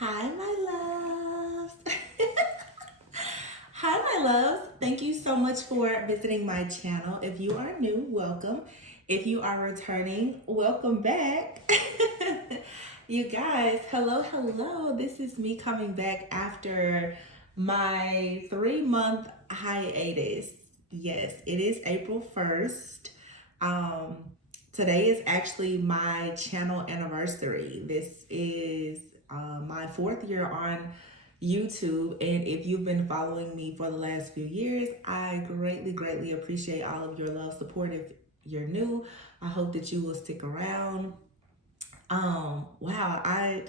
Hi, my loves. Hi, my loves. Thank you so much for visiting my channel. If you are new, welcome. If you are returning, welcome back. You guys, hello, hello. This is me coming back after my 3-month hiatus. Yes, it is April 1st. Um, Today is actually my channel anniversary. This is my 4th year on YouTube. And if you've been following me for the last few years, I greatly, greatly appreciate all of your love, support. If you're new, I hope that you will stick around. Wow, I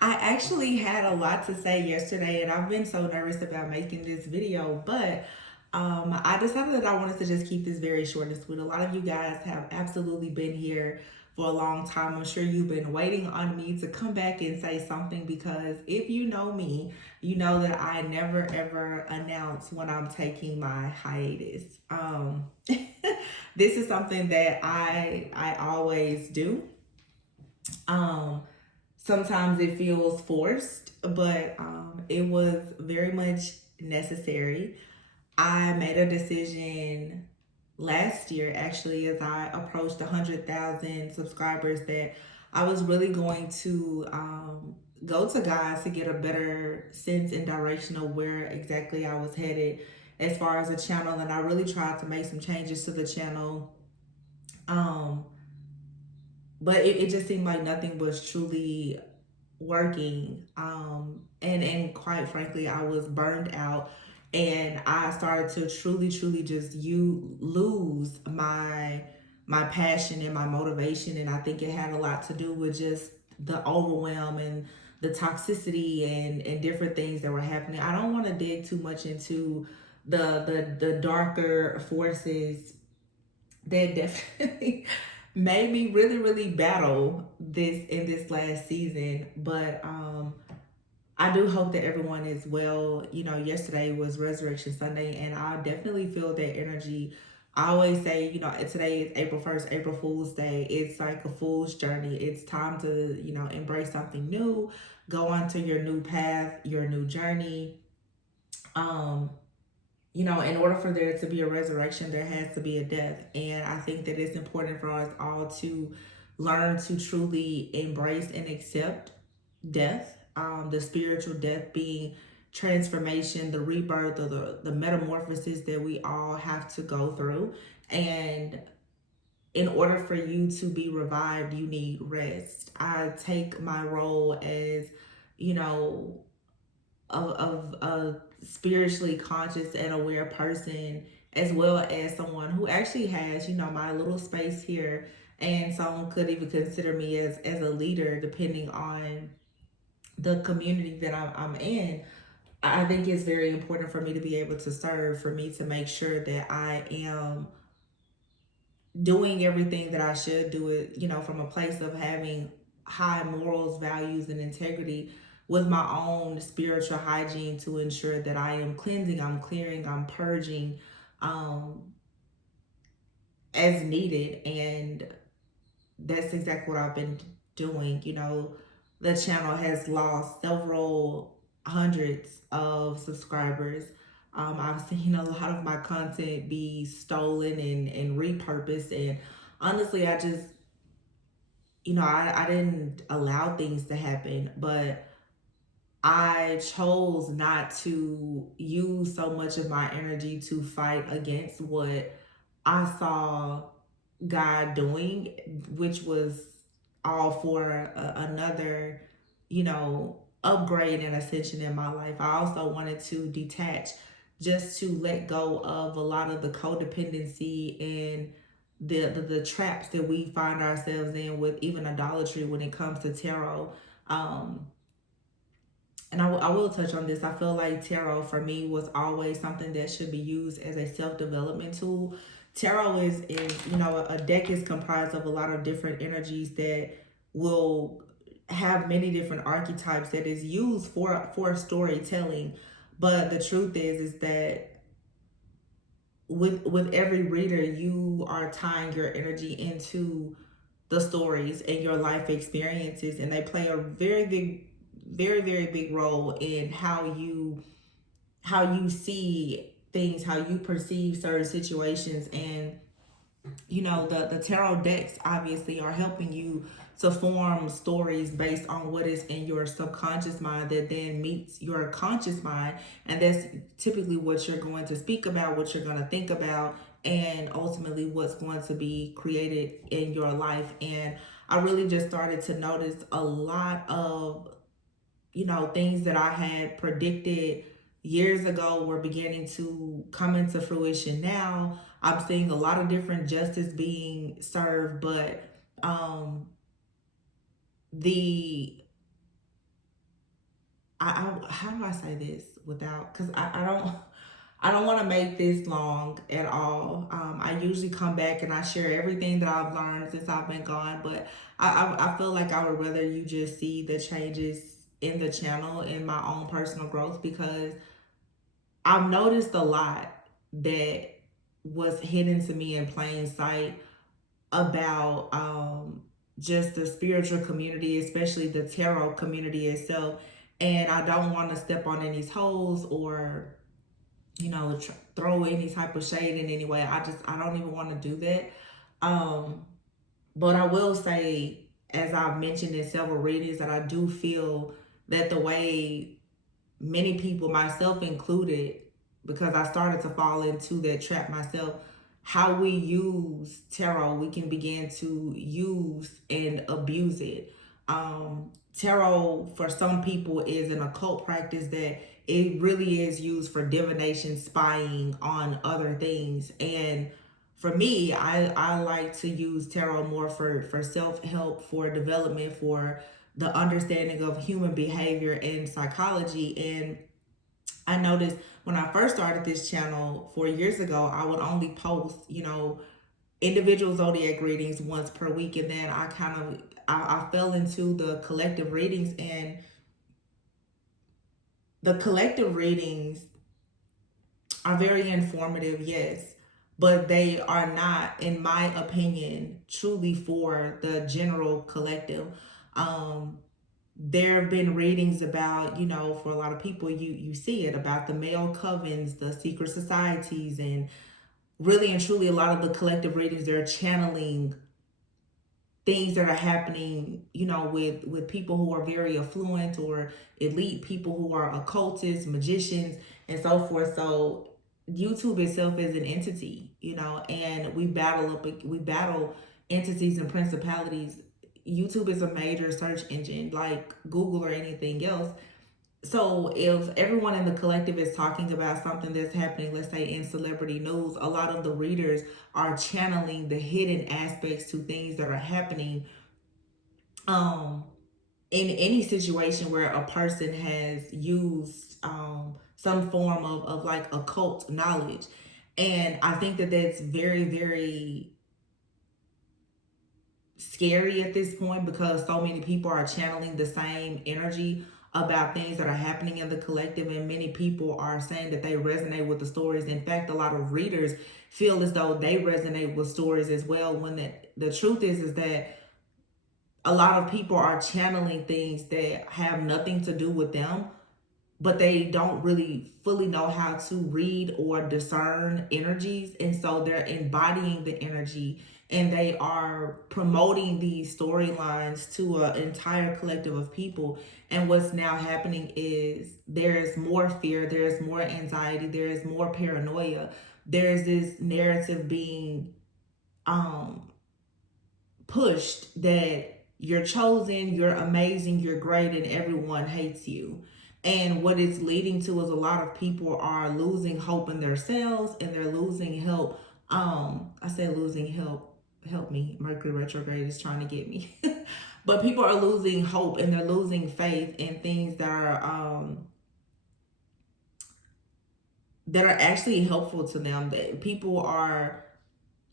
actually had a lot to say yesterday, and I've been so nervous about making this video, but I decided that I wanted to just keep this very short and sweet. A lot of you guys have absolutely been here for a long time. I'm sure you've been waiting on me to come back and say something, because if you know me, you know that I never ever announce when I'm taking my hiatus. This is something that I always do. um, Sometimes it feels forced, but it was very much necessary. I made a decision last year, actually, as I approached 100,000 subscribers, that I was really going to go to God to get a better sense and direction of where exactly I was headed as far as the channel. And I really tried to make some changes to the channel. Um, but it just seemed like nothing was truly working. And quite frankly, I was burned out, and I started to truly just you lose my passion and my motivation. And I think it had a lot to do with just the overwhelm and the toxicity and different things that were happening. I don't want to dig too much into the darker forces that definitely made me really battle this in this last season. But I do hope that everyone is well. You know, yesterday was Resurrection Sunday, and I definitely feel that energy. I always say, today is April 1st, April Fool's Day. It's like a fool's journey. It's time to, embrace something new, go on to your new path, your new journey. Um, in order for there to be a resurrection, there has to be a death. And I think that it's important for us all to learn to truly embrace and accept death, the spiritual death being transformation, the rebirth, or the metamorphosis that we all have to go through. And in order for you to be revived, you need rest. I take my role as, you know, of a spiritually conscious and aware person, as well as someone who actually has, my little space here. And someone could even consider me as a leader, depending on the community that I'm in. I think it's very important for me to be able to serve, for me to make sure that I am doing everything that I should do it, from a place of having high morals, values, and integrity, with my own spiritual hygiene, to ensure that I am cleansing, I'm clearing, I'm purging um, as needed. And that's exactly what I've been doing. The channel has lost several hundreds of subscribers. I've seen a lot of my content be stolen and repurposed. And honestly, I just, I didn't allow things to happen, but I chose not to use so much of my energy to fight against what I saw God doing, which was all for another, upgrade and ascension in my life. I also wanted to detach, just to let go of a lot of the codependency and the traps that we find ourselves in, with even idolatry when it comes to tarot. Um, and I will touch on this. I feel like tarot for me was always something that should be used as a self-development tool. Tarot is a deck is comprised of a lot of different energies that will have many different archetypes that is used for storytelling. But the truth is that with every reader, you are tying your energy into the stories and your life experiences, and they play a very big very, very big role in how you see things, how you perceive certain situations. And the tarot decks obviously are helping you to form stories based on what is in your subconscious mind that then meets your conscious mind, and that's typically what you're going to speak about, what you're going to think about, and ultimately what's going to be created in your life. And I really just started to notice a lot of things that I had predicted years ago were beginning to come into fruition now. I'm seeing a lot of different justice being served, but the how do I say this without, because I don't want to make this long at all. I usually come back and I share everything that I've learned since I've been gone, but I feel like I would rather you just see the changes in the channel, in my own personal growth, because I've noticed a lot that was hidden to me in plain sight about just the spiritual community, especially the tarot community itself. And I don't want to step on any toes or throw any type of shade in any way. I don't even want to do that. But I will say, as I've mentioned in several readings, that I do feel that the way many people, myself included, because I started to fall into that trap myself, how we use tarot, we can begin to use and abuse it. Tarot for some people is an occult practice that it really is used for divination, spying on other things. And for me, I like to use tarot more for self-help, for development, for the understanding of human behavior and psychology. And I noticed when I first started this channel 4 years ago, I would only post, individual zodiac readings once per week. And then I fell into the collective readings, and the collective readings are very informative, yes, but they are not, in my opinion, truly for the general collective. Um, there have been readings about, for a lot of people, you see it about the male covens, the secret societies, and really and truly a lot of the collective readings, they're channeling things that are happening, with people who are very affluent or elite, people who are occultists, magicians, and so forth. So YouTube itself is an entity, and we battle entities and principalities. YouTube is a major search engine like Google or anything else. So if everyone in the collective is talking about something that's happening, let's say in celebrity news, a lot of the readers are channeling the hidden aspects to things that are happening um in any situation where a person has used some form of like occult knowledge. And I think that that's very, very scary at this point, because so many people are channeling the same energy about things that are happening in the collective, and many people are saying that they resonate with the stories. In fact, a lot of readers feel as though they resonate with stories as well, when the truth is that a lot of people are channeling things that have nothing to do with them, but they don't really fully know how to read or discern energies. And so they're embodying the energy, and they are promoting these storylines to an entire collective of people. And what's now happening is there's more fear, there's more anxiety, there's more paranoia. There's this narrative being pushed that you're chosen, you're amazing, you're great, and everyone hates you. And what it's leading to is a lot of people are losing hope in themselves, and they're losing help. I said losing help. Help me. Mercury retrograde is trying to get me. But people are losing hope, and they're losing faith in things that are actually helpful to them. That people are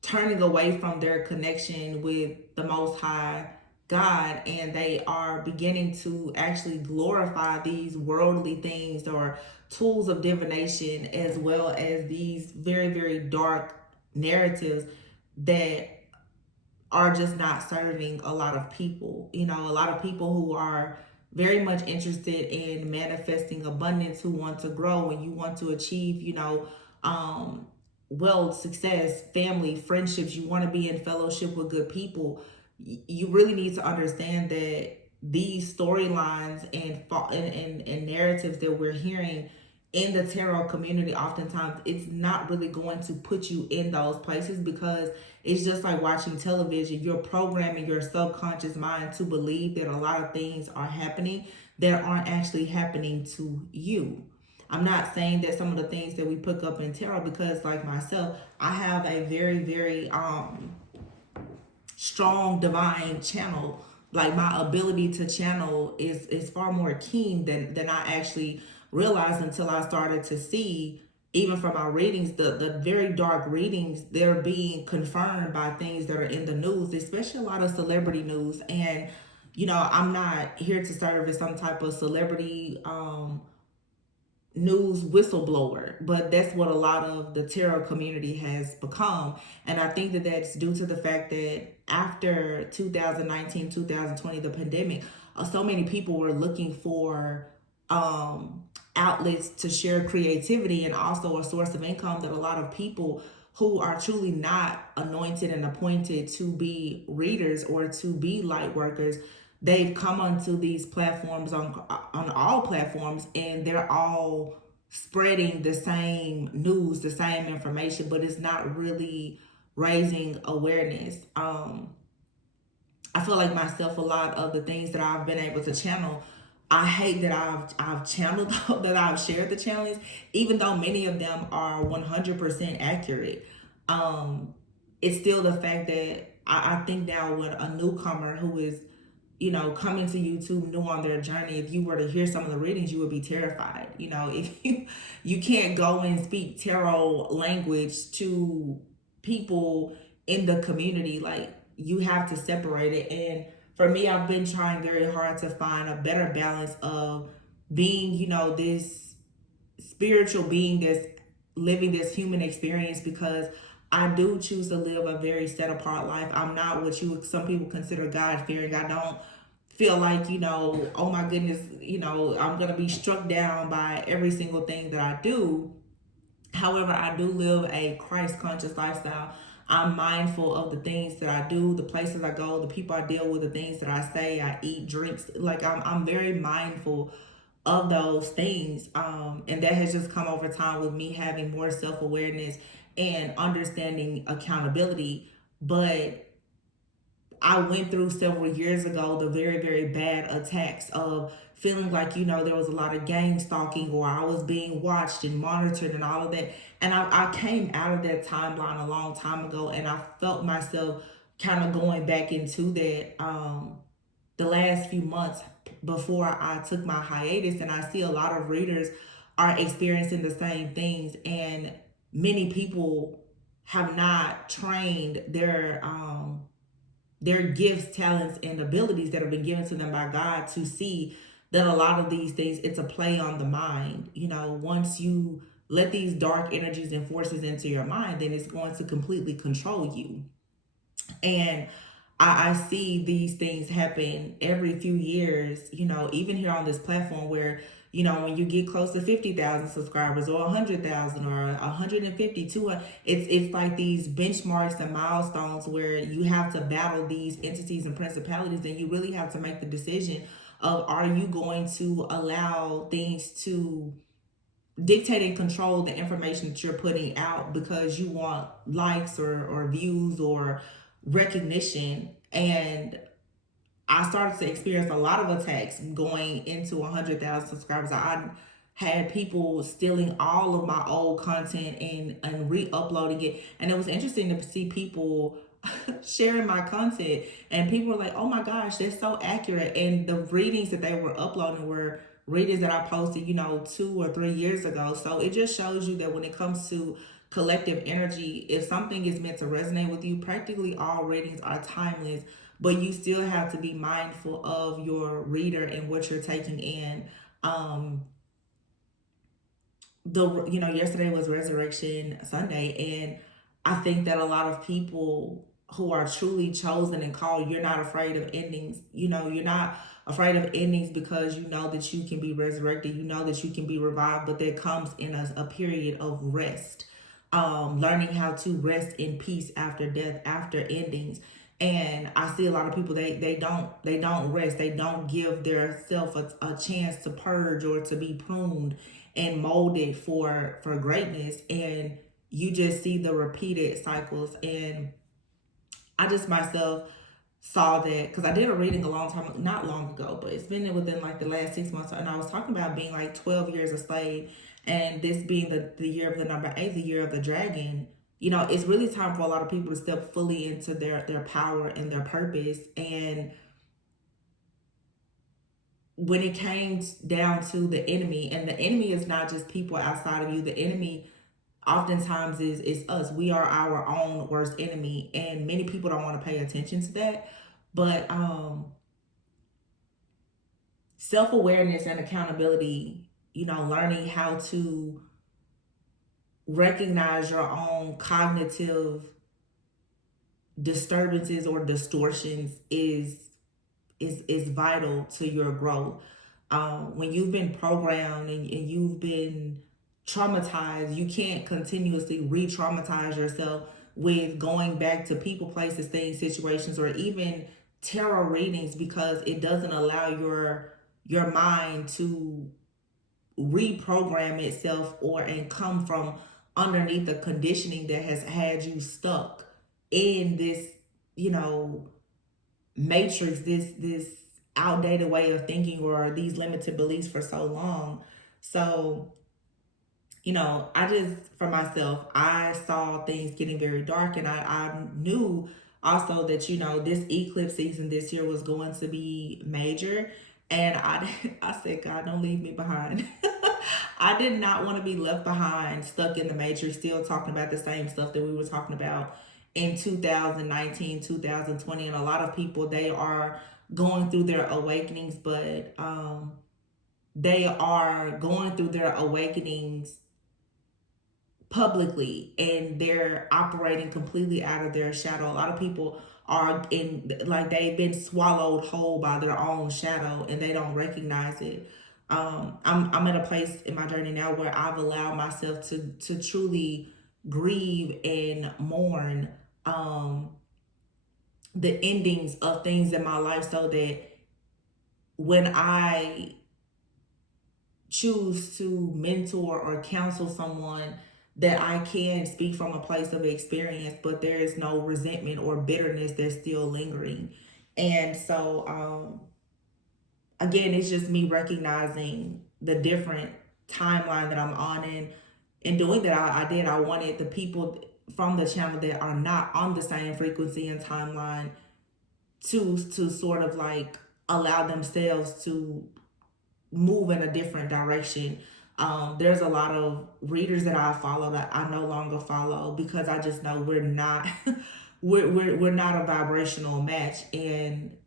turning away from their connection with the Most High God, and they are beginning to actually glorify these worldly things or tools of divination, as well as these very, very dark narratives that are just not serving a lot of people. A lot of people who are very much interested in manifesting abundance, who want to grow and you want to achieve, um, wealth, success, family, friendships, you want to be in fellowship with good people, you really need to understand that these storylines and narratives that we're hearing in the tarot community, oftentimes it's not really going to put you in those places, because it's just like watching television. You're programming your subconscious mind to believe that a lot of things are happening that aren't actually happening to you. I'm not saying that some of the things that we pick up in tarot, because like myself, I have a very, very strong divine channel. Like my ability to channel is far more keen than I actually realized, until I started to see, even from my readings, the very dark readings, they're being confirmed by things that are in the news, especially a lot of celebrity news. And I'm not here to serve as some type of celebrity news whistleblower, but that's what a lot of the tarot community has become. And I think that that's due to the fact that after 2019, 2020, the pandemic, so many people were looking for um, outlets to share creativity, and also a source of income that a lot of people who are truly not anointed and appointed to be readers or to be light workers, they've come onto these platforms, on all platforms, and they're all spreading the same news, the same information, but it's not really raising awareness. I feel like myself, a lot of the things that I've been able to channel, I hate that I've channeled that I've shared the channels, even though many of them are 100% accurate. Um, it's still the fact that I think now, when a newcomer who is coming to YouTube new on their journey, if you were to hear some of the readings, you would be terrified. If you can't go and speak tarot language to people in the community, like, you have to separate it. And for me, I've been trying very hard to find a better balance of being, this spiritual being that's living this human experience, because I do choose to live a very set apart life. I'm not what some people consider God fearing. I don't feel like, oh my goodness, I'm gonna be struck down by every single thing that I do. However, I do live a Christ conscious lifestyle. I'm mindful of the things that I do, the places I go, the people I deal with, the things that I say, I eat, drinks. Like, I'm very mindful of those things. And that has just come over time with me having more self awareness and understanding accountability. But I went through several years ago the very, very bad attacks of feeling like, there was a lot of gang stalking, or I was being watched and monitored and all of that. And I came out of that timeline a long time ago, and I felt myself kind of going back into that the last few months before I took my hiatus. And I see a lot of readers are experiencing the same things, and many people have not trained their gifts, talents, and abilities that have been given to them by God, to see that a lot of these things, it's a play on the mind. Once you let these dark energies and forces into your mind, then it's going to completely control you. And I see these things happen every few years, even here on this platform, where, when you get close to 50,000 subscribers, or 100,000, or 150, 200, it's like these benchmarks and milestones where you have to battle these entities and principalities, and you really have to make the decision of, are you going to allow things to dictate and control the information that you're putting out, because you want likes or views or recognition. And I started to experience a lot of attacks going into 100,000 subscribers. I had people stealing all of my old content and re-uploading it. And it was interesting to see people sharing my content, and people were like, oh my gosh, that's so accurate. And the readings that they were uploading were readings that I posted, 2 or 3 years ago. So it just shows you that when it comes to collective energy, if something is meant to resonate with you, practically all readings are timeless, but you still have to be mindful of your reader and what you're taking in. Yesterday was Resurrection Sunday, and I think that a lot of people who are truly chosen and called, you're not afraid of endings. You're not afraid of endings because you know that you can be resurrected, you know that you can be revived, but that comes in a period of rest. Learning how to rest in peace after death, after endings. And I see a lot of people, they don't rest, they don't give their self a chance to purge or to be pruned and molded for greatness. And you just see the repeated cycles. And I just myself saw that because I did a reading a long time, not long ago, but it's been within like the last 6 months. And I was talking about being like 12 years a slave, and this being the year of the number 8, the year of the dragon. You know, it's really time for a lot of people to step fully into their power and their purpose. And when it came down to the enemy, and the enemy is not just people outside of you, the enemy oftentimes is us. We are our own worst enemy, and many people don't want to pay attention to that. But self-awareness and accountability, you know, learning how to recognize your own cognitive disturbances or distortions is vital to your growth. When you've been programmed and you've been traumatized, you can't continuously re-traumatize yourself with going back to people, places, things, situations, or even tarot readings, because it doesn't allow your mind to reprogram itself or and come from underneath the conditioning that has had you stuck in this, you know, matrix, this outdated way of thinking or these limited beliefs for so long. So, you know, I just, for myself, I saw things getting very dark, and I knew also that, you know, this eclipse season this year was going to be major. And I said, God, don't leave me behind. I did not want to be left behind, stuck in the matrix, still talking about the same stuff that we were talking about in 2019, 2020. And a lot of people, they are going through their awakenings, but they are going through their awakenings publicly, and they're operating completely out of their shadow. A lot of people are in, like, they've been swallowed whole by their own shadow and they don't recognize it. I'm at a place in my journey now where I've allowed myself to truly grieve and mourn the endings of things in my life, so that when I choose to mentor or counsel someone, that I can speak from a place of experience, but there is no resentment or bitterness that's still lingering. And so, again, it's just me recognizing the different timeline that I'm on. And in doing that, I wanted the people from the channel that are not on the same frequency and timeline to sort of like allow themselves to move in a different direction. There's a lot of readers that I follow that I no longer follow, because I just know we're not we're not a vibrational match. And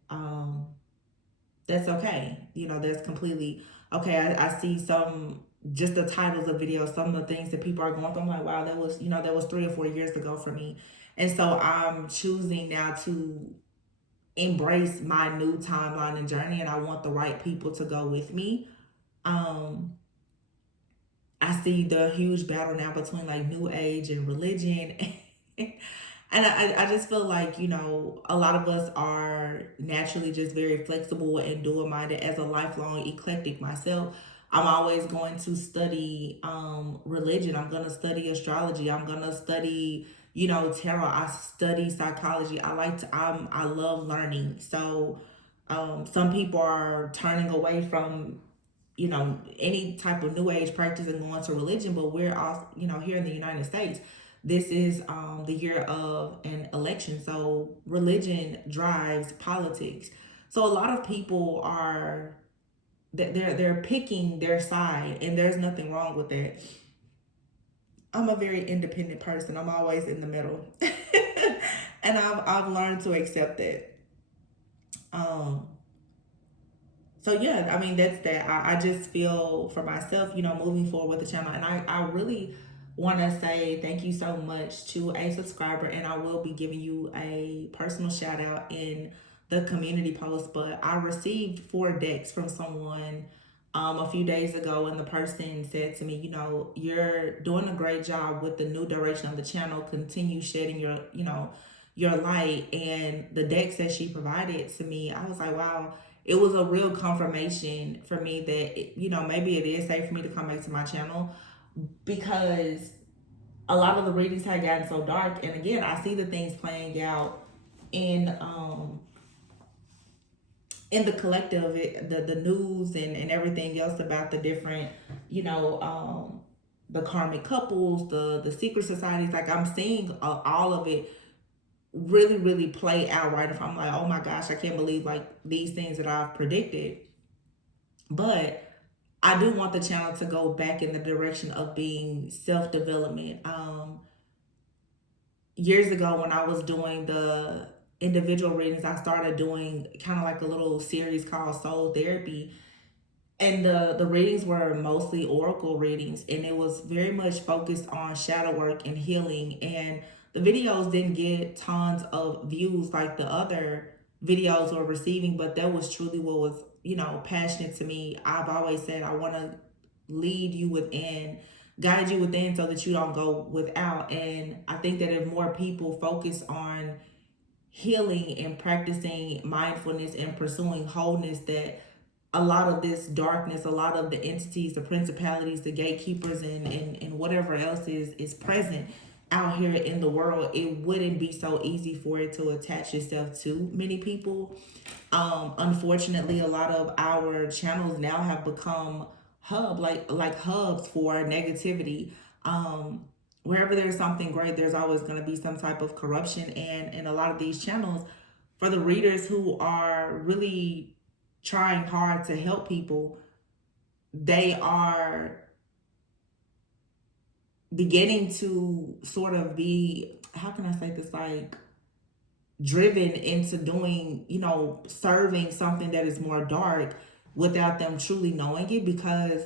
that's okay. You know, that's completely okay. I see some, just the titles of videos, some of the things that people are going through. I'm like, wow, that was, you know, that was 3 or 4 years ago for me. And so I'm choosing now to embrace my new timeline and journey, and I want the right people to go with me. I see the huge battle now between like new age and religion. And I just feel like, you know, a lot of us are naturally just very flexible and dual minded. As a lifelong eclectic myself, I'm always going to study religion. I'm going to study astrology. I'm going to study, you know, tarot. I study psychology. I love learning. So some people are turning away from, you know, any type of new age practice and going to religion, but we're all, you know, here in the United States, this is the year of an election, so religion drives politics. So a lot of people are, they're picking their side, and there's nothing wrong with that. I'm a very independent person. I'm always in the middle. And I've learned to accept that. So yeah, I mean, that's that. I just feel for myself, you know, moving forward with the channel. And I really want to say thank you so much to a subscriber, and I will be giving you a personal shout out in the community post, but I received 4 decks from someone a few days ago, and the person said to me, you're doing a great job with the new direction of the channel. Continue shedding your light. And the decks that she provided to me, I was like, wow, it was a real confirmation for me that maybe it is safe for me to come back to my channel, because a lot of the readings had gotten so dark. And again, I see the things playing out in the collective, the news and everything else about the different, the karmic couples, the secret societies. Like, I'm seeing all of it really, really play out right. If I'm like, oh my gosh, I can't believe like these things that I've predicted. But I do want the channel to go back in the direction of being self-development. Years ago, when I was doing the individual readings, I started doing kind of like a little series called Soul Therapy. And the readings were mostly oracle readings, and it was very much focused on shadow work and healing. And the videos didn't get tons of views like the other videos were receiving, but that was truly what was, passionate to me. I've always said I want to lead you within, guide you within, so that you don't go without. And I think that if more people focus on healing and practicing mindfulness and pursuing wholeness, that a lot of this darkness, a lot of the entities, the principalities, the gatekeepers, and whatever else is present out here in the world, it wouldn't be so easy for it to attach itself to many people. Unfortunately, a lot of our channels now have become like hubs for negativity. Wherever there's something great, there's always going to be some type of corruption. And in a lot of these channels, for the readers who are really trying hard to help people, they are beginning to sort of be, how can I say this, like driven into doing, serving something that is more dark without them truly knowing it, because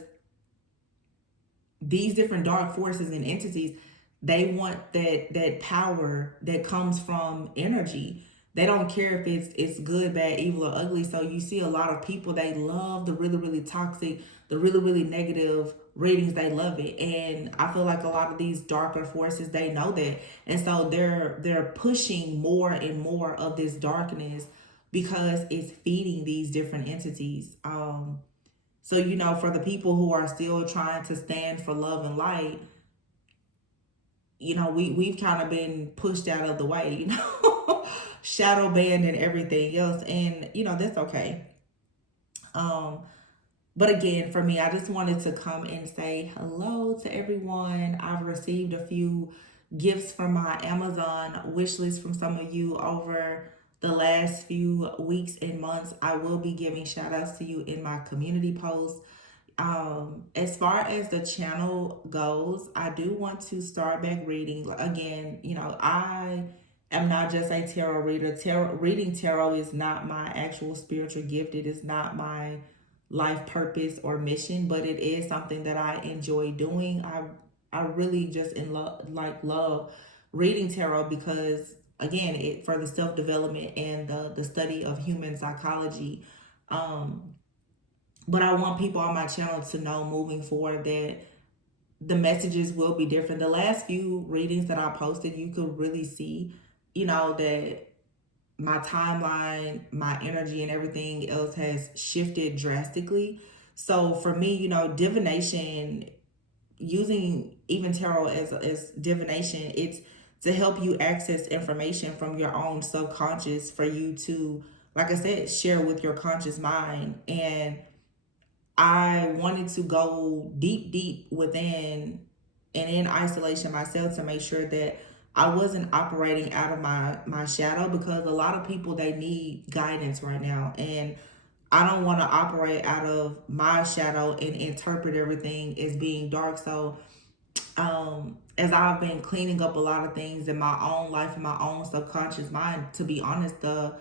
these different dark forces and entities, they want that power that comes from energy. They don't care if it's good, bad, evil, or ugly. So you see a lot of people, they love the really, really toxic, the really, really negative readings. They love it. And I feel like a lot of these darker forces, they know that. And so they're pushing more and more of this darkness, because it's feeding these different entities. So, for the people who are still trying to stand for love and light, we've kind of been pushed out of the way, shadow banned and everything else. And, that's okay. But again, for me, I just wanted to come and say hello to everyone. I've received a few gifts from my Amazon wish list from some of you over the last few weeks and months. I will be giving shout outs to you in my community posts. As far as the channel goes, I do want to start back reading again. I am not just a tarot reader. Reading tarot is not my actual spiritual gift. It is not my life purpose or mission, but it is something that I enjoy doing. I really just love reading tarot, because again, it for the self-development and the study of human psychology. But I want people on my channel to know moving forward that the messages will be different. The last few readings that I posted, you could really see, that my timeline, my energy, and everything else has shifted drastically. So for me, divination, using even tarot as divination, it's to help you access information from your own subconscious for you to, like I said, share with your conscious mind. And I wanted to go deep, deep within and in isolation myself to make sure that I wasn't operating out of my shadow, because a lot of people, they need guidance right now. And I don't want to operate out of my shadow and interpret everything as being dark. So as I've been cleaning up a lot of things in my own life, in my own subconscious mind, to be honest, the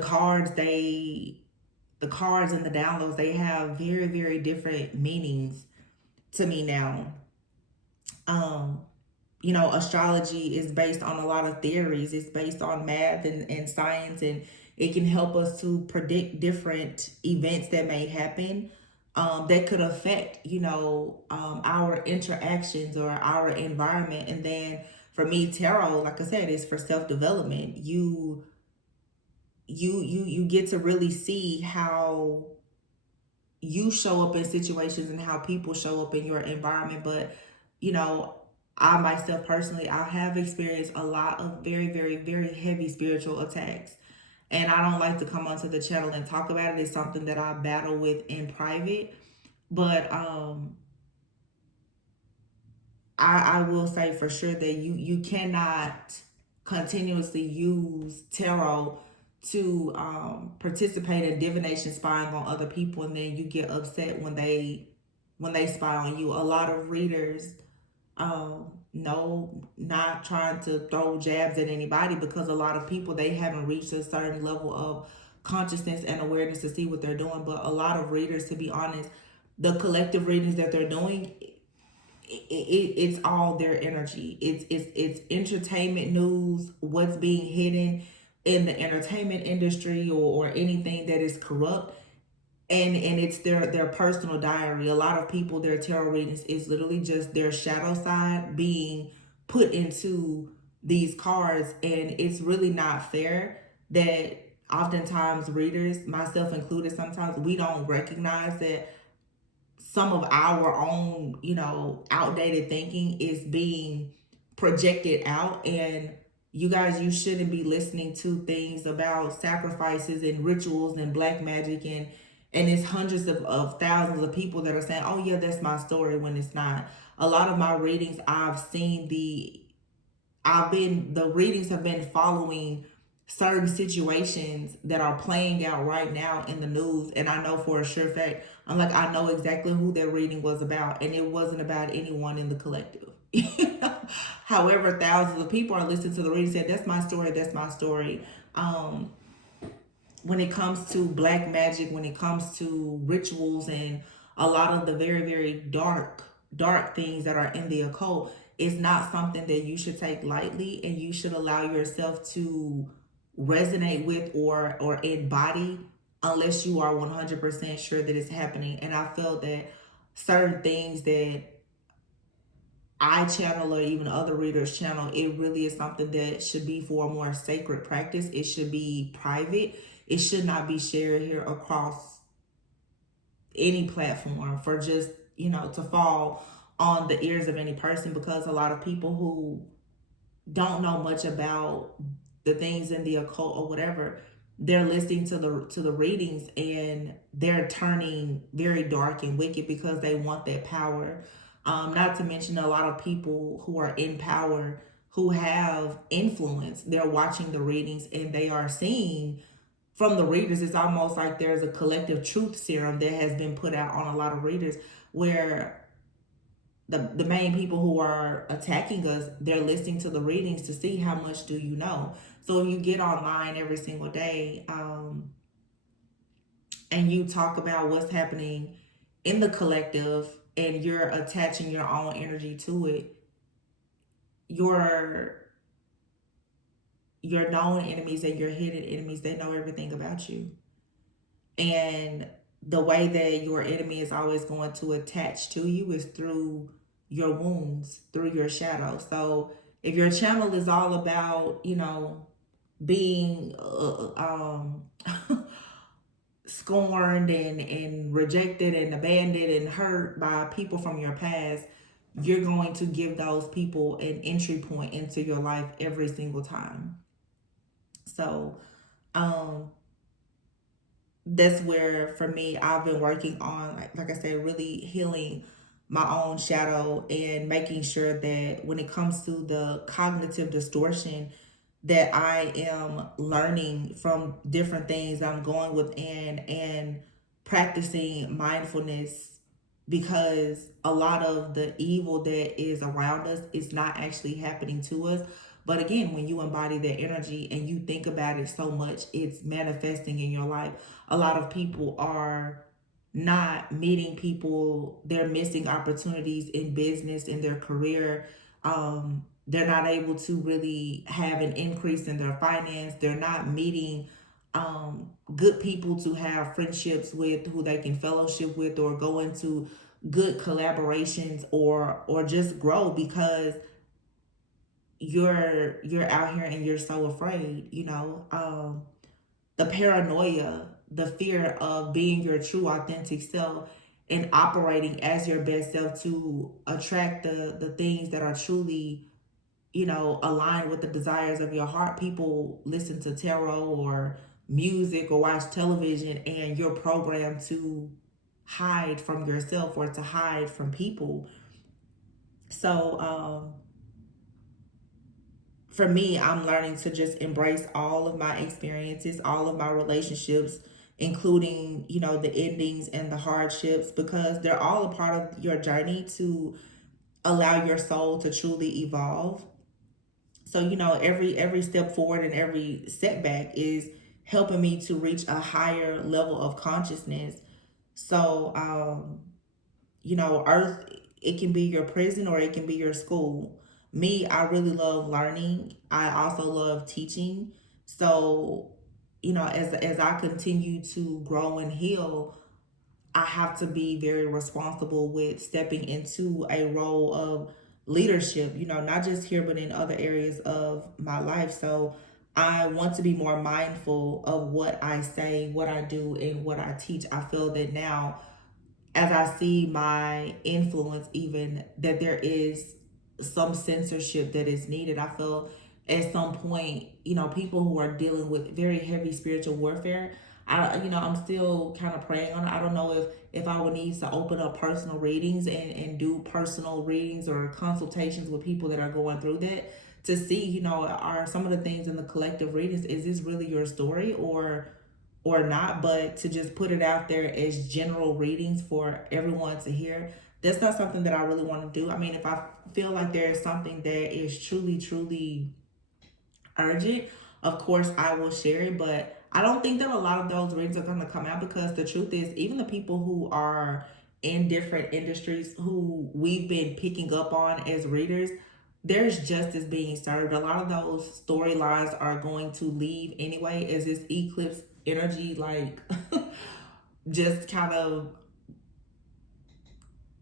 cards, the cards and the downloads, they have very, very different meanings to me now. Astrology is based on a lot of theories. It's based on math and science and It can help us to predict different events that may happen, that could affect, our interactions or our environment. And then for me, tarot, like I said, is for self-development. You get to really see how you show up in situations and how people show up in your environment. But you know I myself personally, I have experienced a lot of very, very, very heavy spiritual attacks, and I don't like to come onto the channel and talk about it. It's something that I battle with in private. But I will say for sure that you cannot continuously use tarot to participate in divination, spying on other people, and then you get upset when they spy on you. A lot of readers, no, not trying to throw jabs at anybody, because a lot of people, they haven't reached a certain level of consciousness and awareness to see what they're doing. But a lot of readers, to be honest, the collective readings that they're doing, it's all their energy. It's entertainment news, what's being hidden in the entertainment industry, or anything that is corrupt, and it's their personal diary. A lot of people, their tarot readings is literally just their shadow side being put into these cards, and it's really not fair that oftentimes readers, myself included, sometimes we don't recognize that some of our own, outdated thinking is being projected out. And you guys, you shouldn't be listening to things about sacrifices and rituals and black magic, and it's hundreds of thousands of people that are saying, oh yeah, that's my story, when it's not. A lot of my readings, the readings have been following certain situations that are playing out right now in the news. And I know for a sure fact, I know exactly who that reading was about, and it wasn't about anyone in the collective. However, thousands of people are listening to the reading, saying, that's my story, that's my story. When it comes to black magic, when it comes to rituals, and a lot of the very, very dark things that are in the occult, is not something that you should take lightly, and you should allow yourself to resonate with, or embody, unless you are 100% sure that it's happening. And I felt that certain things that I channel, or even other readers channel, it really is something that should be for a more sacred practice. It should be private. It should not be shared here across any platform for just, to fall on the ears of any person, because a lot of people who don't know much about the things in the occult or whatever, they're listening to the readings, and they're turning very dark and wicked because they want that power. Not to mention, a lot of people who are in power, who have influence, they're watching the readings, and they are seeing from the readers. It's almost like there's a collective truth serum that has been put out on a lot of readers, where the main people who are attacking us, they're listening to the readings to see how much do you know. So if you get online every single day, and you talk about what's happening in the collective, and you're attaching your own energy to it, your known enemies and your hidden enemies, they know everything about you. And the way that your enemy is always going to attach to you is through your wounds, through your shadow. So if your channel is all about, being scorned and rejected and abandoned and hurt by people from your past, you're going to give those people an entry point into your life every single time. So that's where, for me, I've been working on, like I said, really healing my own shadow, and making sure that when it comes to the cognitive distortion that I am learning from different things, I'm going within and practicing mindfulness, because a lot of the evil that is around us is not actually happening to us. But again, when you embody that energy and you think about it so much, it's manifesting in your life. A lot of people are not meeting people, they're missing opportunities in business, in their career. They're not able to really have an increase in their finance. They're not meeting good people to have friendships with, who they can fellowship with, or go into good collaborations, or just grow, because you're out here and you're so afraid, the paranoia, the fear of being your true authentic self and operating as your best self to attract the things that are truly, aligned with the desires of your heart. People listen to tarot or music or watch television, and you're programmed to hide from yourself or to hide from people. So for me, I'm learning to just embrace all of my experiences, all of my relationships, including, the endings and the hardships, because they're all a part of your journey to allow your soul to truly evolve. So, every step forward and every setback is helping me to reach a higher level of consciousness. So, earth, it can be your prison or it can be your school. Me, I really love learning. I also love teaching. So, as I continue to grow and heal, I have to be very responsible with stepping into a role of leadership, not just here, but in other areas of my life. So I want to be more mindful of what I say, what I do, and what I teach. I feel that now, as I see my influence, even that there is some censorship that is needed. I feel at some point, people who are dealing with very heavy spiritual warfare, I'm still kind of praying on it. I don't know if I would need to open up personal readings and do personal readings or consultations with people that are going through that, to see, are some of the things in the collective readings, is this really your story or not? But to just put it out there as general readings for everyone to hear, that's not something that I really want to do. I mean, if I feel like there is something that is truly, truly urgent, of course I will share it. But I don't think that a lot of those readings are going to come out, because the truth is, even the people who are in different industries who we've been picking up on as readers, there's justice being served. A lot of those storylines are going to leave anyway, as this eclipse energy, like, just kind of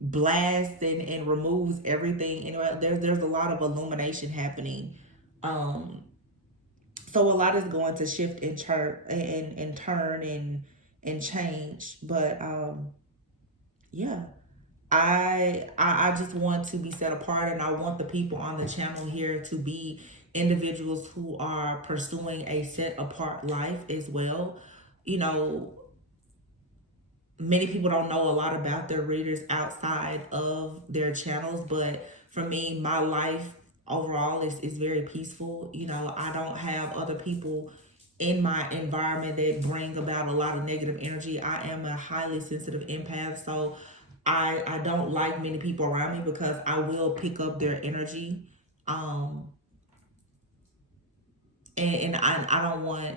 blasts and removes everything. Anyway, there's a lot of illumination happening. Um, so a lot is going to shift and turn and turn and change. But yeah. I just want to be set apart, and I want the people on the channel here to be individuals who are pursuing a set apart life as well. You know, many people don't know a lot about their readers outside of their channels, but for me, my life overall is very peaceful. I don't have other people in my environment that bring about a lot of negative energy. I am a highly sensitive empath, so I don't like many people around me, because I will pick up their energy. Um and I don't want,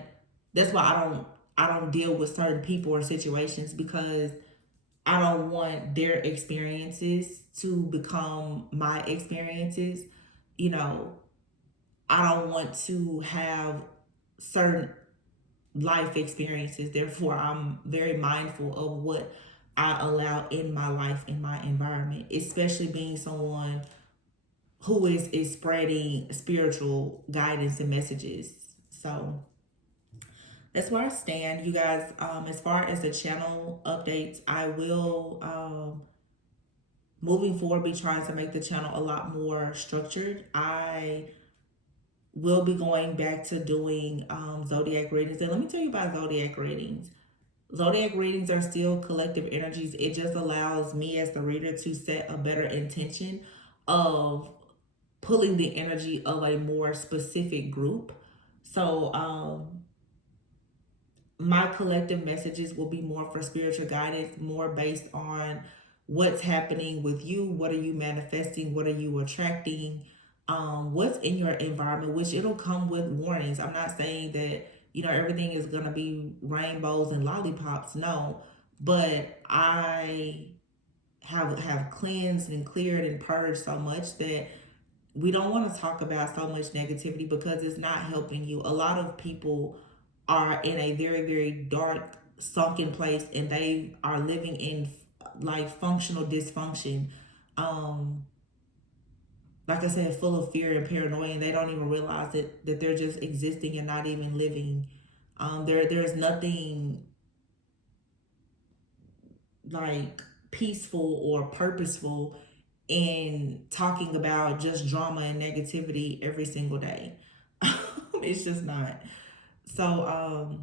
that's why I don't deal with certain people or situations, because I don't want their experiences to become my experiences. You know, I don't want to have certain life experiences. Therefore, I'm very mindful of what I allow in my life, in my environment, especially being someone who is spreading spiritual guidance and messages. So that's where I stand, you guys. As far as the channel updates, I will moving forward be trying to make the channel a lot more structured. I will be going back to doing zodiac readings. And let me tell you about zodiac readings. Zodiac readings are still collective energies. It just allows me as the reader to set a better intention of pulling the energy of a more specific group. So my collective messages will be more for spiritual guidance, more based on what's happening with you, what are you manifesting, what are you attracting, what's in your environment, which it'll come with warnings. I'm not saying that everything is gonna be rainbows and lollipops, no, but I have cleansed and cleared and purged so much that we don't want to talk about so much negativity, because it's not helping you. A lot of people are in a very, very dark, sunken place, and they are living in like functional dysfunction. Um, like I said, full of fear and paranoia, and they don't even realize that they're just existing and not even living. There's nothing like peaceful or purposeful in talking about just drama and negativity every single day. It's just not. So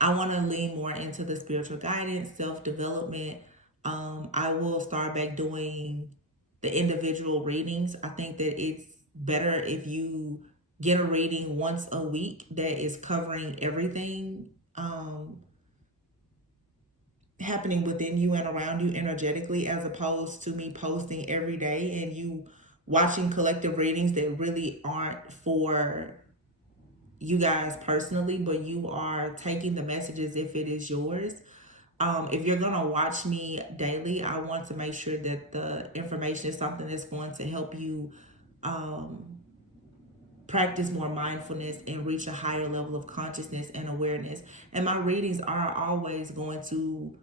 I want to lean more into the spiritual guidance, self development. I will start back doing the individual readings. I think that it's better if you get a reading once a week that is covering everything happening within you and around you energetically, as opposed to me posting every day and you watching collective readings that really aren't for you guys personally, but you are taking the messages if it is yours. If you're gonna watch me daily, I want to make sure that the information is something that's going to help you um, practice more mindfulness and reach a higher level of consciousness and awareness. And my readings are always going to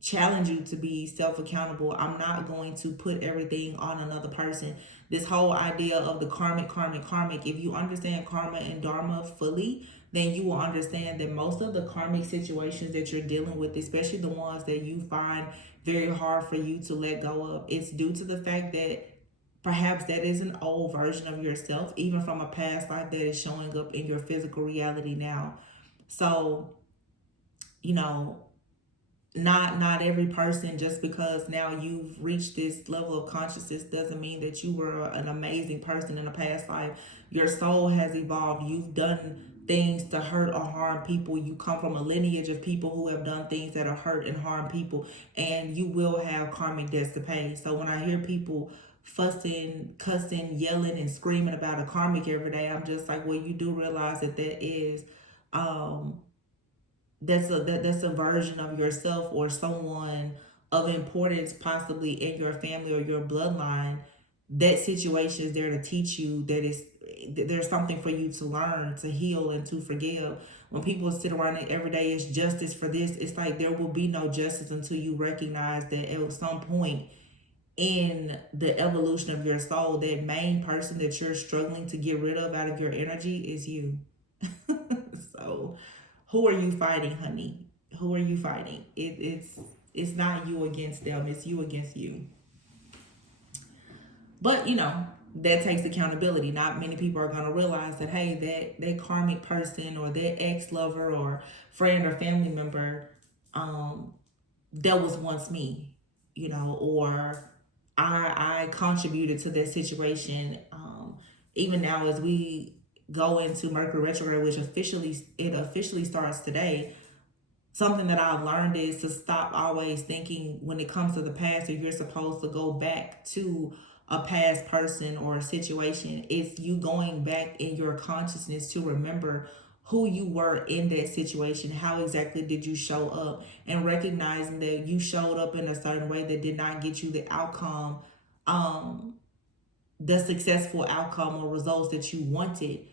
challenge you to be self-accountable. I'm not going to put everything on another person. This whole idea of the karmic, if you understand karma and dharma fully, then you will understand that most of the karmic situations that you're dealing with, especially the ones that you find very hard for you to let go of, it's due to the fact that perhaps that is an old version of yourself, even from a past life, that is showing up in your physical reality now. So, you know, not every person, just because now you've reached this level of consciousness, doesn't mean that you were an amazing person in a past life. Your soul has evolved. You've done things to hurt or harm people. You come from a lineage of people who have done things that are hurt and harm people, and you will have karmic debts to pay. So when I hear people fussing, cussing, yelling, and screaming about a karmic every day, I'm just like, well, you do realize that that is that's a version of yourself or someone of importance, possibly in your family or your bloodline. That situation is there to teach you that there's something for you to learn, to heal, and to forgive. When people sit around it every day, it's justice for this, it's like there will be no justice until you recognize that at some point in the evolution of your soul, that main person that you're struggling to get rid of out of your energy is you. So who are you fighting, honey? Who are you fighting? It's not you against them, it's you against you. But you know, that takes accountability. Not many people are gonna realize that, hey, that karmic person or that ex-lover or friend or family member, that was once me, you know, or I contributed to that situation. Even now, as we go into Mercury retrograde, which officially starts today, something that I've learned is to stop always thinking when it comes to the past that you're supposed to go back to a past person or a situation. It's you going back in your consciousness to remember who you were in that situation, how exactly did you show up, and recognizing that you showed up in a certain way that did not get you the outcome, the successful outcome or results that you wanted.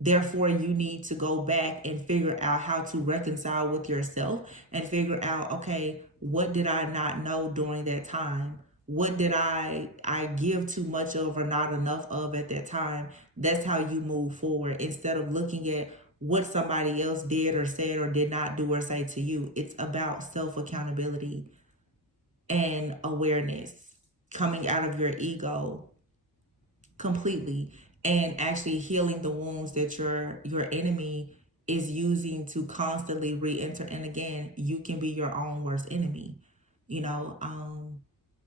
Therefore, you need to go back and figure out how to reconcile with yourself and figure out, okay, what did I not know during that time? What did I give too much of or not enough of at that time? That's how you move forward, instead of looking at what somebody else did or said or did not do or say to you. It's about self-accountability and awareness, coming out of your ego completely and actually healing the wounds that your enemy is using to constantly re-enter. And again, you can be your own worst enemy. You know,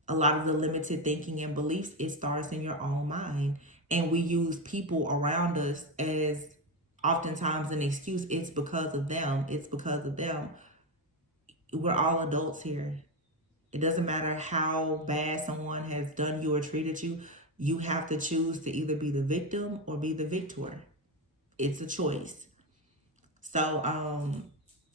a lot of the limited thinking and beliefs, it starts in your own mind, and we use people around us as oftentimes an excuse. It's because of them, it's because of them. We're all adults here. It doesn't matter how bad someone has done you or treated you. You have to choose to either be the victim or be the victor. It's a choice. So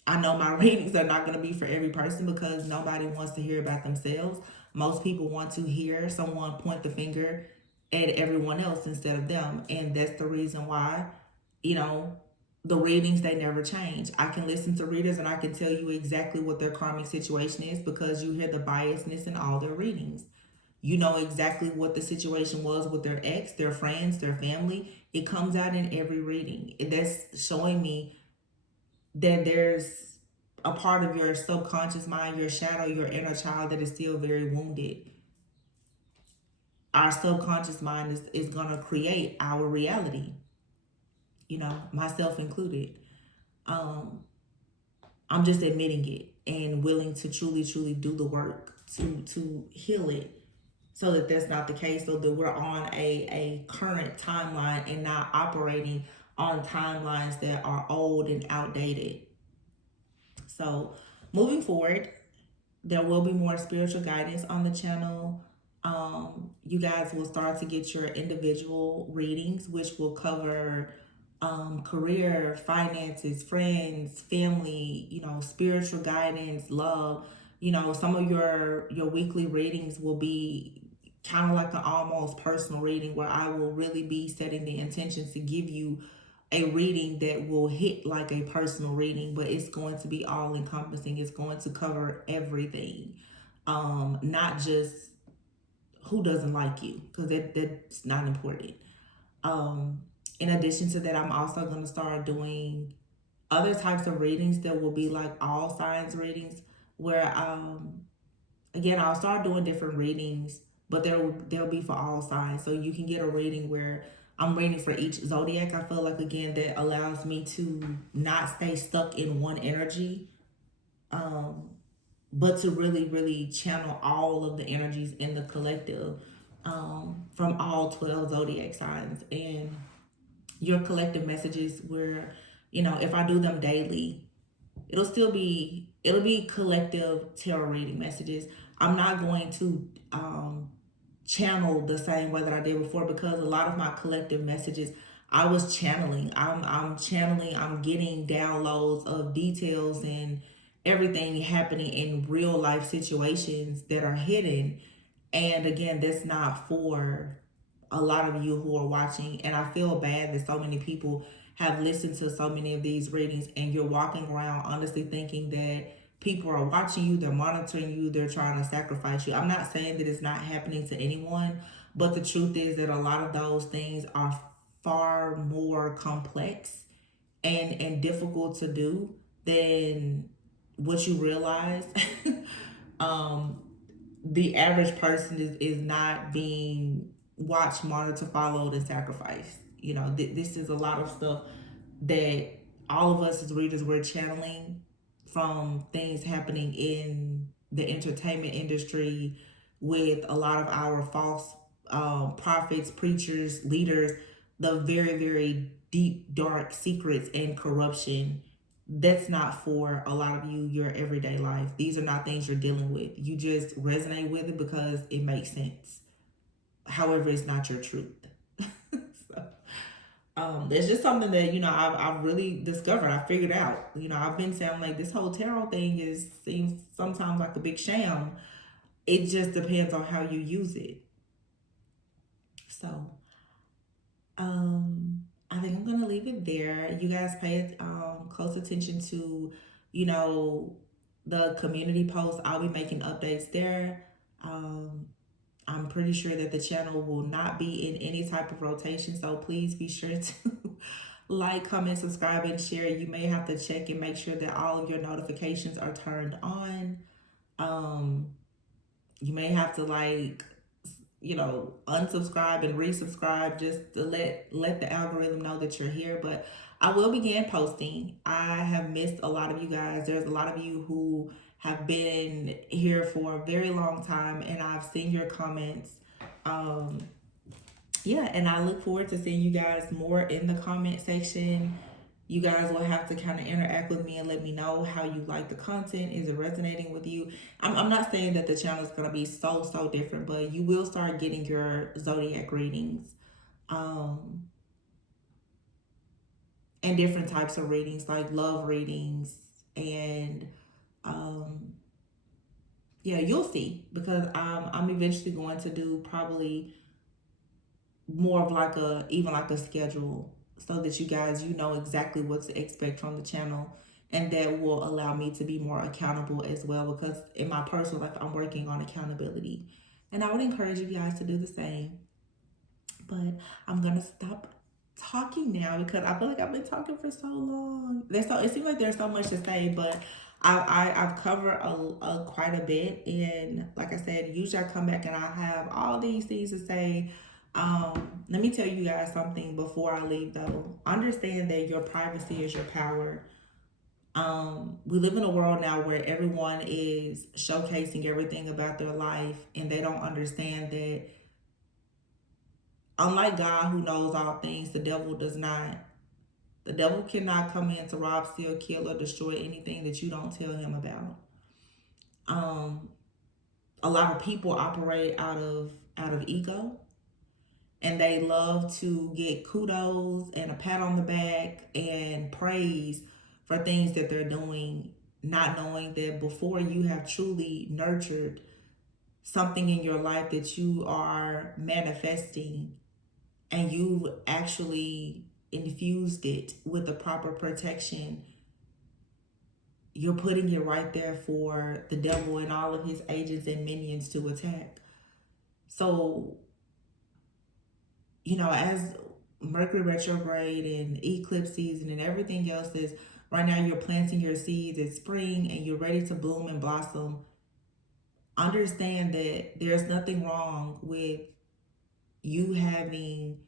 I know my readings are not going to be for every person, because nobody wants to hear about themselves. Most people want to hear someone point the finger at everyone else instead of them. And that's the reason why, you know, the readings, they never change. I can listen to readers and I can tell you exactly what their karmic situation is because you hear the biasness in all their readings. You know exactly what the situation was with their ex, their friends, their family. It comes out in every reading. That's showing me that there's a part of your subconscious mind, your shadow, your inner child that is still very wounded. Our subconscious mind is going to create our reality, myself included. Um, I'm just admitting it and willing to truly, truly do the work to heal it so that that's not the case, so that we're on a current timeline and not operating on timelines that are old and outdated. So moving forward, there will be more spiritual guidance on the channel. You guys will start to get your individual readings, which will cover career, finances, friends, family, spiritual guidance, love. Some of your weekly readings will be kind of like an almost personal reading where I will really be setting the intentions to give you a reading that will hit like a personal reading, but it's going to be all encompassing. It's going to cover everything, not just who doesn't like you, because that's not important. In addition to that, I'm also going to start doing other types of readings that will be like all signs readings, where again, I'll start doing different readings, but they'll be for all signs. So you can get a reading where I'm reading for each zodiac. I feel like, again, that allows me to not stay stuck in one energy, but to really, really channel all of the energies in the collective, from all 12 zodiac signs. And your collective messages where, if I do them daily, it'll be collective tarot reading messages. I'm not going to channel the same way that I did before, because a lot of my collective messages I was channeling. I'm channeling, I'm getting downloads of details and everything happening in real life situations that are hidden. And again, that's not for a lot of you who are watching. And I feel bad that so many people have listened to so many of these readings and you're walking around honestly thinking that people are watching you, they're monitoring you, they're trying to sacrifice you. I'm not saying that it's not happening to anyone, but the truth is that a lot of those things are far more complex and difficult to do than what you realize. um, the average person is not being watched, monitored, followed, and sacrificed. This is a lot of stuff that all of us as readers, we're channeling from things happening in the entertainment industry with a lot of our false prophets, preachers, leaders, the very, very deep, dark secrets and corruption. That's not for a lot of you, your everyday life. These are not things you're dealing with. You just resonate with it because it makes sense. However, it's not your truth. So, there's just something that, I've really discovered. I figured out. I've been saying like this whole tarot thing seems sometimes like a big sham. It just depends on how you use it. So, I think I'm gonna leave it there. You guys pay close attention to, the community posts. I'll be making updates there. I'm pretty sure that the channel will not be in any type of rotation, so please be sure to like, comment, subscribe, and share. You may have to check and make sure that all of your notifications are turned on. You may have to unsubscribe and resubscribe just to let the algorithm know that you're here. But I will begin posting. I have missed a lot of you guys. There's a lot of you who have been here for a very long time, and I've seen your comments. And I look forward to seeing you guys more in the comment section. You guys will have to kind of interact with me and let me know how you like the content. Is it resonating with you? I'm not saying that the channel is going to be so different, but you will start getting your zodiac readings. And different types of readings, like love readings. And you'll see, because I'm eventually going to do probably more of like a schedule so that you guys, you know exactly what to expect from the channel. And that will allow me to be more accountable as well, because in my personal life, I'm working on accountability. And I would encourage you guys to do the same. But I'm going to stop talking now because I feel like I've been talking for so long. It seems like there's so much to say, but I've covered quite a bit. And like I said, usually I come back and I have all these things to say. Let me tell you guys something before I leave though. Understand that your privacy is your power. We live in a world now where everyone is showcasing everything about their life, and they don't understand that unlike God who knows all things, the devil does not. The devil cannot come in to rob, steal, kill, or destroy anything that you don't tell him about. A lot of people operate out of ego, and they love to get kudos and a pat on the back and praise for things that they're doing, not knowing that before you have truly nurtured something in your life that you are manifesting, and you've actually infused it with the proper protection, you're putting it right there for the devil and all of his agents and minions to attack. So, as Mercury retrograde and eclipse season and everything else is right now, you're planting your seeds. It's spring and you're ready to bloom and blossom. Understand that there's nothing wrong with you having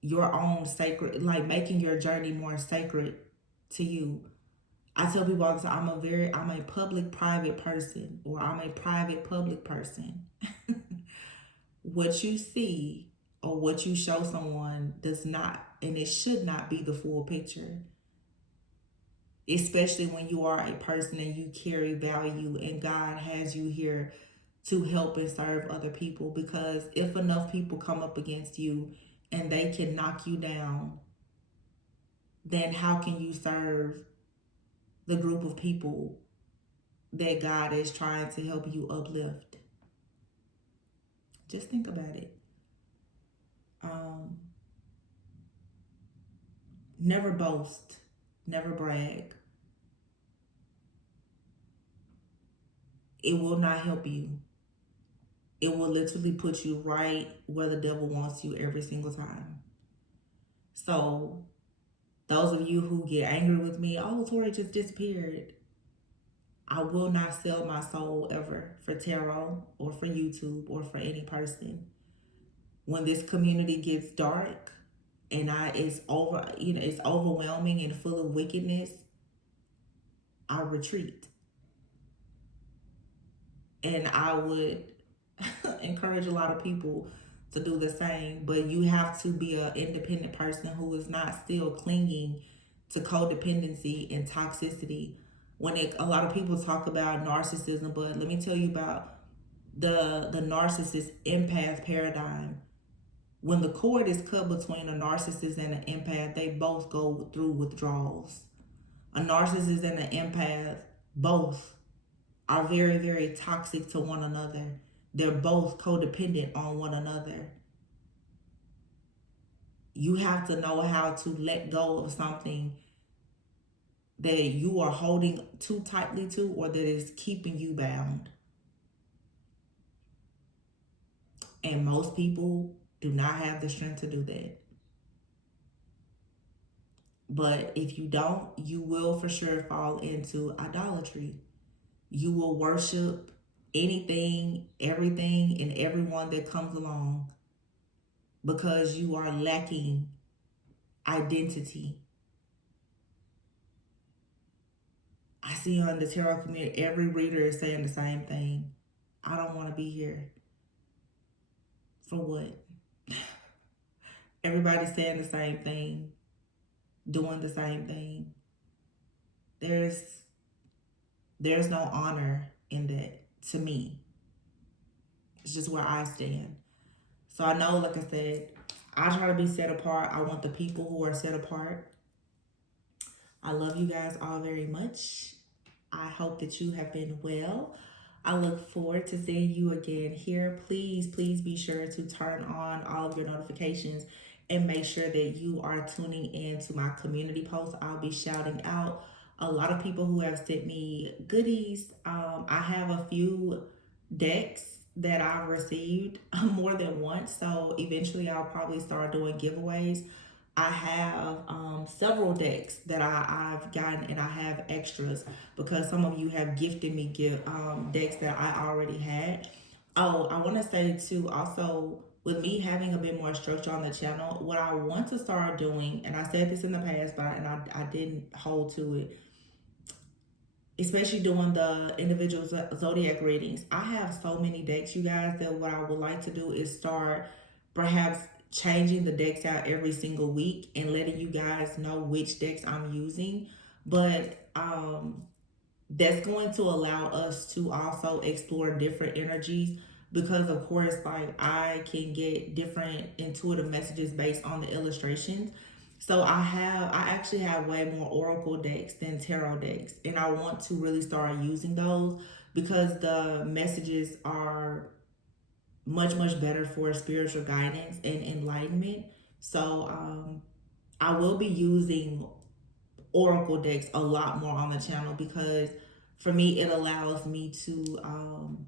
your own sacred, like making your journey more sacred to you. I tell people all the time, I'm a public private person, or I'm a private public person. What you see or what you show someone does not, and it should not be the full picture. Especially when you are a person and you carry value and God has you here to help and serve other people. Because if enough people come up against you and they can knock you down, then how can you serve the group of people that God is trying to help you uplift? Just think about it. Never boast, never brag. It will not help you. It will literally put you right where the devil wants you every single time. So those of you who get angry with me, oh, Tori just disappeared. I will not sell my soul ever for tarot or for YouTube or for any person. When this community gets dark and it's overwhelming and full of wickedness, I retreat. And I would encourage a lot of people to do the same, but you have to be an independent person who is not still clinging to codependency and toxicity. A lot of people talk about narcissism, but let me tell you about the narcissist empath paradigm. When the cord is cut between a narcissist and an empath, they both go through withdrawals. A narcissist and an empath both are very, very toxic to one another. They're both codependent on one another. You have to know how to let go of something that you are holding too tightly to, or that is keeping you bound. And most people do not have the strength to do that. But if you don't, you will for sure fall into idolatry. You will worship anything, everything, and everyone that comes along because you are lacking identity. I see on the tarot community, every reader is saying the same thing. I don't want to be here. For what? Everybody's saying the same thing, doing the same thing. There's no honor in that, to me. It's just where I stand. So I know, like I said, I try to be set apart. I want the people who are set apart. I love you guys all very much. I hope that you have been well. I look forward to seeing you again here. Please, please be sure to turn on all of your notifications and make sure that you are tuning in to my community posts. I'll be shouting out a lot of people who have sent me goodies. I have a few decks that I've received more than once, so eventually I'll probably start doing giveaways. I have several decks that I've gotten, and I have extras because some of you have gifted me decks that I already had. Oh, I want to say too, also with me having a bit more structure on the channel, what I want to start doing, and I said this in the past, but I didn't hold to it, especially doing the individual zodiac readings. I have so many decks, you guys, that what I would like to do is start perhaps changing the decks out every single week and letting you guys know which decks I'm using. But that's going to allow us to also explore different energies, because of course, like, I can get different intuitive messages based on the illustrations. So I actually have way more oracle decks than tarot decks, and I want to really start using those because the messages are much better for spiritual guidance and enlightenment. So I will be using oracle decks a lot more on the channel, because for me it allows me to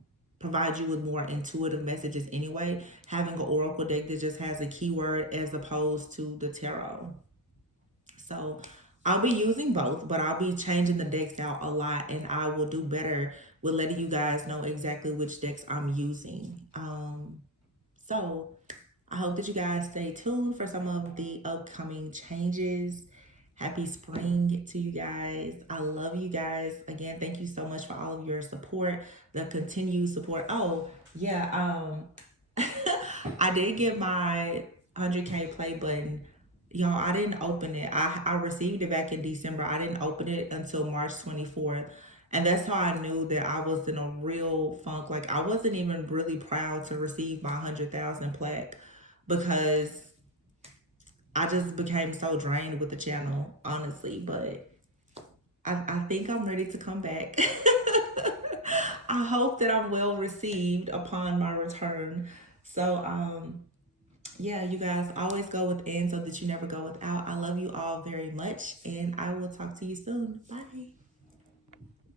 provide you with more intuitive messages anyway, having an oracle deck that just has a keyword as opposed to the tarot. So I'll be using both, but I'll be changing the decks out a lot, and I will do better with letting you guys know exactly which decks I'm using. So I hope that you guys stay tuned for some of the upcoming changes. Happy spring to you guys. I love you guys. Again, thank you so much for all of your support, the continued support. Oh, yeah, I did get my 100K play button. Y'all, I didn't open it. I received it back in December. I didn't open it until March 24th. And that's how I knew that I was in a real funk. Like, I wasn't even really proud to receive my 100,000 plaque, because I just became so drained with the channel, honestly. But I think I'm ready to come back. I hope that I'm well received upon my return. So, yeah, you guys always go within so that you never go without. I love you all very much, and I will talk to you soon. Bye.